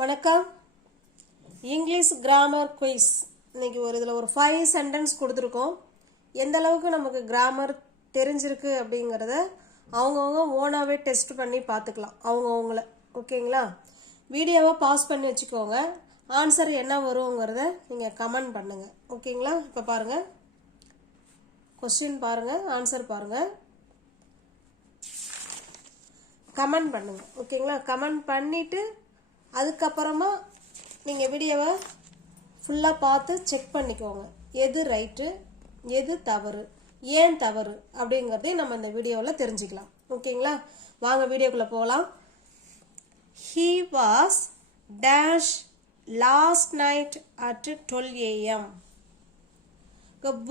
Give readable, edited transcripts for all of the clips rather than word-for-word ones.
வணக்கம். English grammar quiz. இன்னைக்கு இதில் ஒரு 5 சென்டென்ஸ் கொடுத்துருக்கோம். எந்த அளவுக்கு நமக்கு கிராமர் தெரிஞ்சிருக்கு அப்படிங்கிறத அவங்கவுங்க ஓனாகவே டெஸ்ட் பண்ணி பார்த்துக்கலாம் அவங்கவுங்கள. ஓகேங்களா? வீடியோவை பாஸ் பண்ணி வச்சுக்கோங்க. ஆன்சர் என்ன வருங்கிறத நீங்கள் கமெண்ட் பண்ணுங்கள். ஓகேங்களா? இப்போ பாருங்கள், கொஸ்டின் பாருங்கள், ஆன்சர் பாருங்கள், கமெண்ட் பண்ணுங்கள். ஓகேங்களா? கமெண்ட் பண்ணிவிட்டு அதுக்கப்புறமா நீங்கள் வீடியோவை ஃபுல்லாக பார்த்து செக் பண்ணிக்கோங்க. எது ரைட்டு, எது தவறு, ஏன் தவறு அப்படிங்கிறதையும் நம்ம இந்த வீடியோவில் தெரிஞ்சுக்கலாம். ஓகேங்களா? வாங்க வீடியோக்குள்ளே போகலாம். He was dash last night at 12 AM.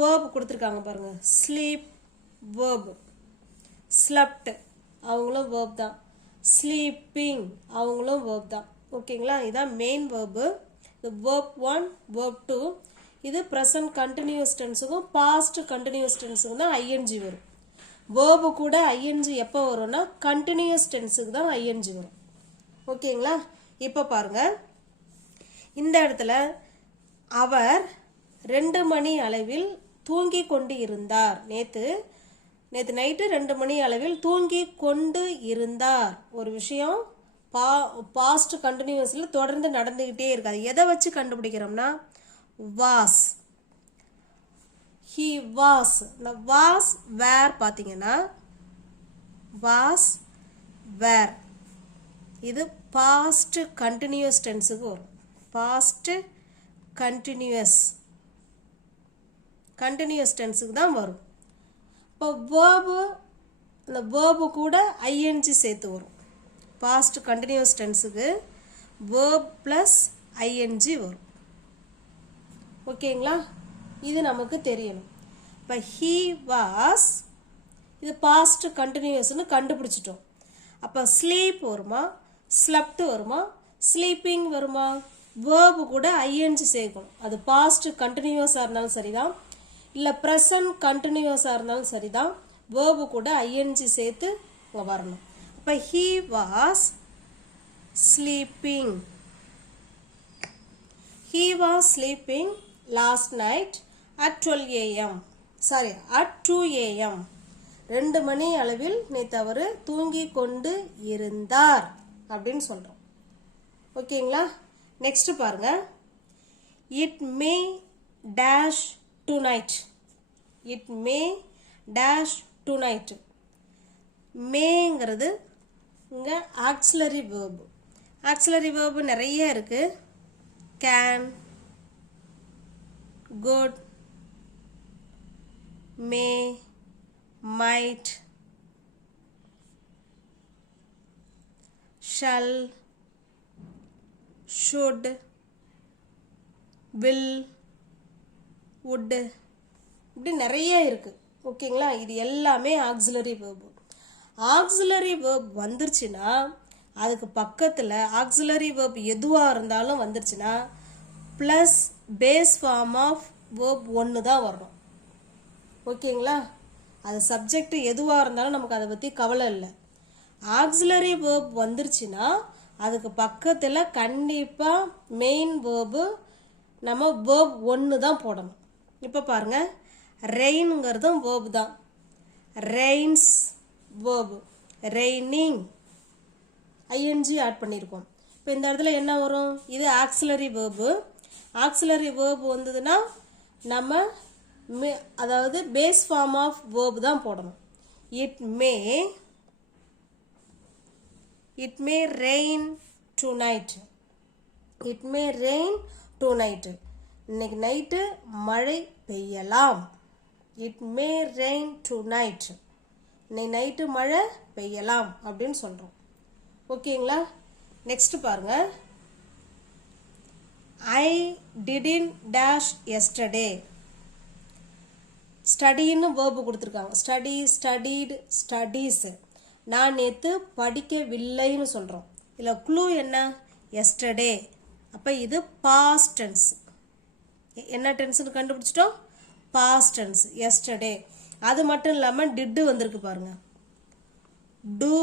verb கொடுத்துருக்காங்க பாருங்க. ஸ்லீப் verb, slept அவங்களும் verb தான், ஸ்லீப்பிங் அவங்களும் verb தான். ஓகேங்களா? இதான் மெயின் வேர்பு. இது verb 1, verb 2. இது ப்ரெசன்ட் கண்டினியூஸ் டென்ஸுக்கும் பாஸ்ட் கண்டினியூஸ் டென்ஸுக்கும் தான் ஐஎன்ஜி வரும். வேர்பு கூட ஐஎன்ஜி எப்போ வரும்னா கண்டினியூஸ் டென்ஸுக்கு தான் ஐஎன்ஜி வரும். ஓகேங்களா? இப்போ பாருங்க, இந்த இடத்துல அவர் 2 மணி அளவில் தூங்கி கொண்டு இருந்தார். நேற்று நைட்டு 2 மணி அளவில் தூங்கி கொண்டு இருந்தார். ஒரு விஷயம் பாஸ்ட் கண்டினியூஸில் தொடர்ந்து நடந்துக்கிட்டே இருக்காது. எதை வச்சு கண்டுபிடிக்கிறோம்னா வாஸ். He was. இந்த வாஸ் வேர் பார்த்தீங்கன்னா வாஸ் வேர் இது பாஸ்ட் கண்டினியூஸ் டென்ஸுக்கு வரும். பாஸ்ட் கண்டினியூஸ் டென்ஸுக்கு தான் வரும். இப்போ வேர்பு, இந்த வேர்பு கூட ஐஎன்ஜி சேர்த்து வரும். பாஸ்ட் கண்டினியூஸ் டென்ஸுக்கு வேர்ப் ப்ளஸ் ஐஎன்ஜி வரும். ஓகேங்களா? இது நமக்கு தெரியணும். இப்போ ஹீ வாஸ், இது பாஸ்ட் கண்டினியூஸ்னு கண்டுபிடிச்சிட்டோம். அப்போ ஸ்லீப் வருமா, ஸ்லெப்ட் வருமா, ஸ்லீப்பிங் வருமா? வேர்பு கூட ஐஎன்ஜி சேர்க்கணும். அது பாஸ்ட் கண்டினியூஸாக இருந்தாலும் சரிதான், இல்லை ப்ரெசன்ட் கண்டினியூஸாக இருந்தாலும் சரிதான், வேர்பு கூட ஐஎன்ஜி சேர்த்து இங்கே வரணும். இப்போ he was sleeping. He was sleeping last night at 12 AM. Sorry, at 2 AM. 2 மணி அளவில் நேற்று அவர் தூங்கி கொண்டு இருந்தார் அப்படின்னு சொல்கிறோம். ஓகேங்களா? நெக்ஸ்ட் பாருங்க. It may dash tonight. It may dash tonight. மேங்கிறது இங்கே ஆக்சிலரி வேர்பு. ஆக்சிலரி வேர்பு நிறைய இருக்கு. Can, good, May, might, shall, should, will, would, இப்படி நிறைய இருக்கு. ஓகேங்களா? இது எல்லாமே ஆக்சிலரி வேர்பு. ஆக்சிலரி வேர்ப் வந்துருச்சுன்னா அதுக்கு பக்கத்தில் ஆக்சிலரி வேர்ப் எதுவாக இருந்தாலும் வந்துருச்சுன்னா plus base form of verb 1 தான் வரணும். ஓகேங்களா? அது சப்ஜெக்ட் எதுவாக இருந்தாலும் நமக்கு அதை பற்றி கவலை இல்லை. ஆக்சிலரி வேர்ப் வந்துருச்சுன்னா அதுக்கு பக்கத்தில் கண்டிப்பாக மெயின் வேர்பு நம்ம வேர்ப் 1 தான் போடணும். இப்போ பாருங்கள், ரெயின்ங்கிறதும் வேர்பு தான். Rains verb, raining I N G add பண்ணியிருக்கோம். இப்போ இந்த இடத்துல என்ன வரும்? இது ஆக்சிலரி வேர்பு. ஆக்சிலரி வேர்பு வந்ததுன்னா நம்ம அதாவது பேஸ் ஃபார்ம் ஆஃப் வேர்பு தான் போடணும். It may rain tonight. It may rain tonight. இன்னைக்கு நைட்டு மழை பெய்யலாம். It may rain tonight. இன்னைக்கு நைட்டு மழை பெய்யலாம் அப்படின்னு சொல்கிறோம். ஓகேங்களா? நெக்ஸ்ட் பாருங்க. I didn't dash yesterday. ஸ்டடின்னு வேர்பு கொடுத்துருக்காங்க. Study, studied, studies. நான் நேற்று படிக்கவில்லைன்னு சொல்கிறோம். இதில் க்ளூ என்ன? எஸ்டர்டே. அப்போ இது பாஸ்ட் டென்ஸ். என்ன டென்ஸ்னு கண்டுபிடிச்சிட்டோம்? Past tense, yesterday. அது மட்டும் இல்லாமல் டிட்டு வந்திருக்கு பாருங்க. டூ,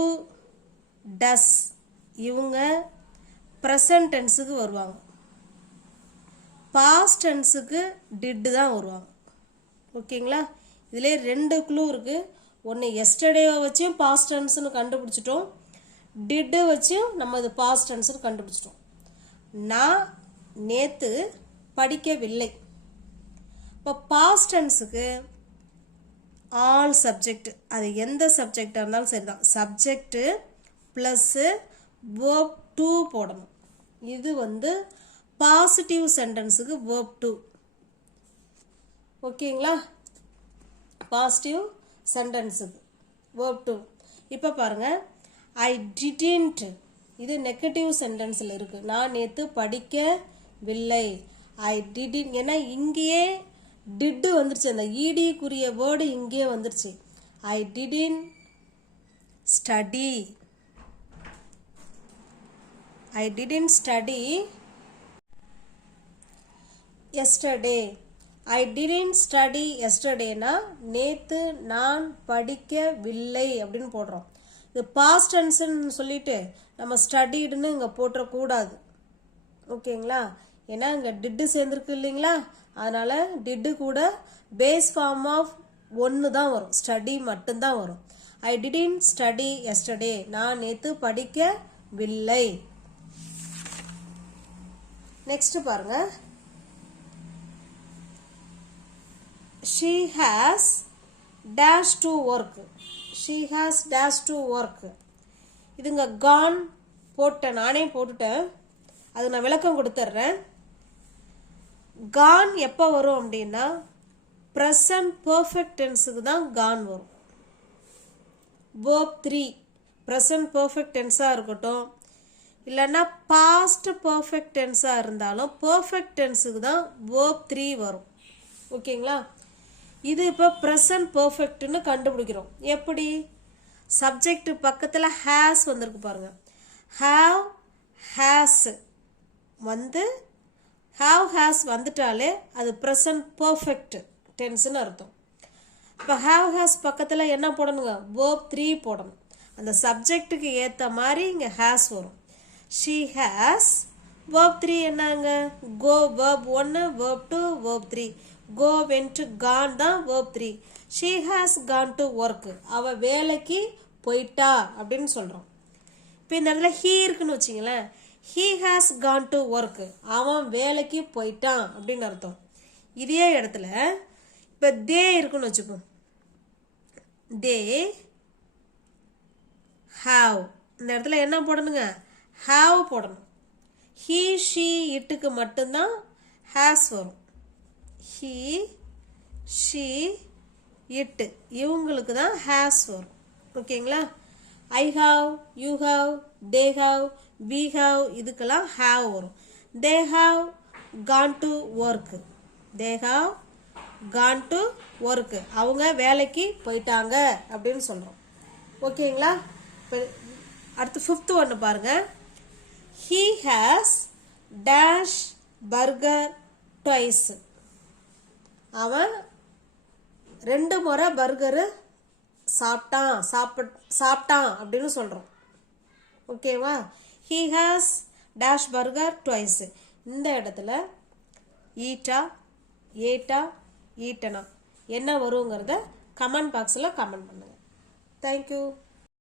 டஸ் இவங்க ப்ரெசன்ட் டென்ஸுக்கு வருவாங்க. பாஸ்ட் டென்ஸுக்கு டிட் தான் வருவாங்க. ஓகேங்களா? இதிலே 2 க்ளூ இருக்குது. ஒன்று எஸ்டர்டேவை வச்சும் பாஸ்ட் டென்ஸ்னு கண்டுபிடிச்சிட்டோம், டிட்டு வச்சும் நம்ம இது பாஸ்ட் டென்ஸ்னு கண்டுபிடிச்சிட்டோம். நான் நேற்று படிக்கவில்லை. இப்போ பாஸ்ட் டென்ஸுக்கு ஆல் சப்ஜெக்ட், அது எந்த சப்ஜெக்டாக இருந்தாலும் சரி தான், சப்ஜெக்டு ப்ளஸ்ஸு வேர்ப் டு போடணும். இது வந்து பாசிட்டிவ் சென்டென்ஸுக்கு வேர்ப் டு. ஓகேங்களா? பாசிட்டிவ் சென்டென்ஸுக்கு வேர்ப் டு. இப்போ பாருங்கள், ஐ டிடன்ட், இது நெகட்டிவ் சென்டென்ஸில் இருக்குது. நான் நேற்று படிக்கவில்லை. ஐ டிடன்ட், ஏன்னா இங்கேயே டிட்டு வந்துருச்சு, அந்த ஈடிக்குரிய வேர்டு இங்கேயே வந்துருச்சு. I didn't study. I didn't study yesterday. I didn't study yesterdayனா நேற்று நான் படிக்கவில்லை அப்படின்னு போடுறோம். இது பாஸ்ட் டென்ஸ்ன்னு சொல்லிட்டு நம்ம ஸ்டடிடுன்னு இங்கே போட்டுறக்கூடாது. ஓகேங்களா? ஏன்னா இங்கே டிட்டு சேர்ந்துருக்கு இல்லைங்களா, அதனால் டிட்டு கூட பேஸ் ஃபார்ம் ஆஃப் ஒன்று தான் வரும், ஸ்டடி மட்டும்தான் வரும். ஐ டிடன்ட் ஸ்டடி எஸ்டர்டே, நான் நேற்று படிக்கவில்லை. நெக்ஸ்ட் பாருங்க, she has dash to work. she has dash to work. இதுங்க gone போட்டேன், நானே போட்டுட்டேன், அது நான் விளக்கம் கொடுத்துட்றேன். gone எப்போ வரும் அப்படின்னா ப்ரெசன்ட் பர்ஃபெக்ட் டென்ஸுக்கு தான் gone வரும். verb 3 ப்ரெசன்ட் பர்ஃபெக்ட் டென்ஸாக இருக்கட்டும், இல்லைன்னா பாஸ்ட் பர்ஃபெக்ட் டென்ஸாக இருந்தாலும் பர்ஃபெக்ட் டென்ஸுக்கு தான் வேர்ப் 3 வரும். ஓகேங்களா? இது இப்போ ப்ரெசன்ட் பர்ஃபெக்ட்னு கண்டுபிடிக்கிறோம். எப்படி? சப்ஜெக்ட் பக்கத்தில் ஹேஸ் வந்திருக்கு பாருங்கள். ஹாவ் ஹேஸ் வந்து ஹாவ் ஹேஸ் வந்துட்டாலே அது ப்ரெசன்ட் பர்ஃபெக்ட் டென்ஸ்னு அர்த்தம். இப்போ ஹாவ் ஹேஸ் பக்கத்தில் என்ன போடணுங்க? வேர்ப் 3 போடணும். அந்த சப்ஜெக்டுக்கு ஏற்ற மாதிரி இங்கே ஹேஸ் வரும். she has verb 3 என்னங்க? go verb 1, verb 2, verb 3. go went gone தான் verb 3. she has gone to work, அவ வேலைக்கு போயிட்டா அப்படின்னு சொல்கிறோம். இப்போ இந்த இடத்துல he இருக்குன்னு வச்சிங்களேன், he has gone to work, அவன் வேலைக்கு போயிட்டான் அப்படின்னு அர்த்தம். இதே இடத்துல இப்போ they இருக்குன்னு வச்சுப்போம், they have, இந்த இடத்துல என்ன போடணுங்க? have போடணும். he she இட்டுக்கு மட்டும்தான் has வரும். he she இட்டு இவங்களுக்கு தான் has வரும். ஓகேங்களா? I have, you have, they have, we have இதுக்கெல்லாம் have வரும். they have gone to work. they have gone to work, அவங்க வேலைக்கு போயிட்டாங்க அப்படின்னு சொல்கிறோம். ஓகேங்களா? இப்போ அடுத்து 5th ஒன்று பாருங்கள். he has dash burger twice. அவன் 2 முறை பர்கரு சாப்பிட்டான் அப்படின்னு சொல்கிறோம். ஓகேவா? he has dash burger twice. இந்த இடத்துல ஈட்டா ஏட்டா ஈட்டனா என்ன வருங்கிறத கமெண்ட் பாக்ஸில் கமெண்ட் பண்ணுங்கள். தேங்க்யூ.